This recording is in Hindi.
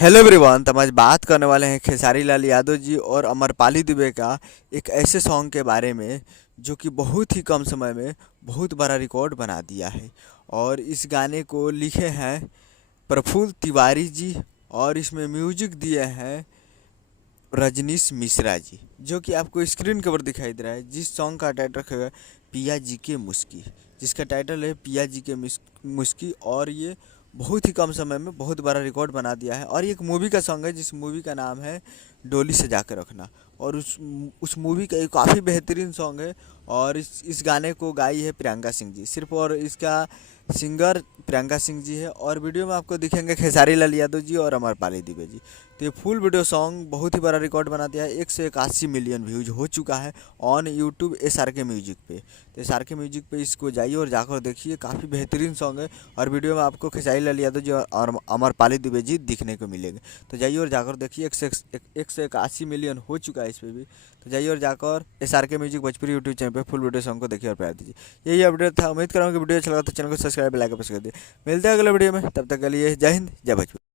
Hello everyone. तो हम आज बात करने वाले हैं खेसारी लाल यादव जी और अमरपाली दुबे का एक ऐसे सॉन्ग के बारे में जो कि बहुत ही कम समय में बहुत बड़ा रिकॉर्ड बना दिया है। और इस गाने को लिखे हैं प्रफुल्ल तिवारी जी और इसमें म्यूजिक दिए हैं रजनीश मिश्रा जी, जो कि आपको स्क्रीन के ऊपर दिखाई दे रहा है। जिस सॉन्ग का टाइटल है पिया जी के मुस्की, जिसका टाइटल है पिया जी के मुस्की। और ये बहुत ही कम समय में बहुत बड़ा रिकॉर्ड बना दिया है। और ये एक मूवी का सॉन्ग है जिस मूवी का नाम है डोली सजा के रखना। और उस मूवी का एक काफ़ी बेहतरीन सॉन्ग है। और इस गाने को गाई है प्रियंका सिंह जी सिर्फ, और इसका सिंगर प्रियंका सिंह जी है। और वीडियो में आपको दिखेंगे खेसारी लाल यादव जी और अमरपाली दुबे जी। तो ये फुल वीडियो सॉन्ग बहुत ही बड़ा रिकॉर्ड बना दिया है। 181 मिलियन व्यूज हो चुका है ऑन यूट्यूब SRK म्यूजिक पे। तो SRK म्यूजिक पे इसको जाइए और जाकर देखिए, काफ़ी बेहतरीन सॉन्ग है। और वीडियो में आपको खेसारी लाल यादव जी और अमरपाली दुबे जी दिखने को मिलेंगे। तो जाइए और जाकर देखिए, 181 मिलियन हो चुका है इस पर भी। तो जाइए और जाकर SRK music Bhojpuri YouTube channel पे फुल वीडियो सॉन्ग को देखिए और प्यार दीजिए। यही अपडेट था। उम्मीद कर रहा हूँ कि वीडियो अच्छा लगा तो चैनल को सब्सक्राइब लाइक प्रेस कर दिए। मिलते हैं अगले वीडियो में, तब तक के लिए जय हिंद जय भोजपुरी।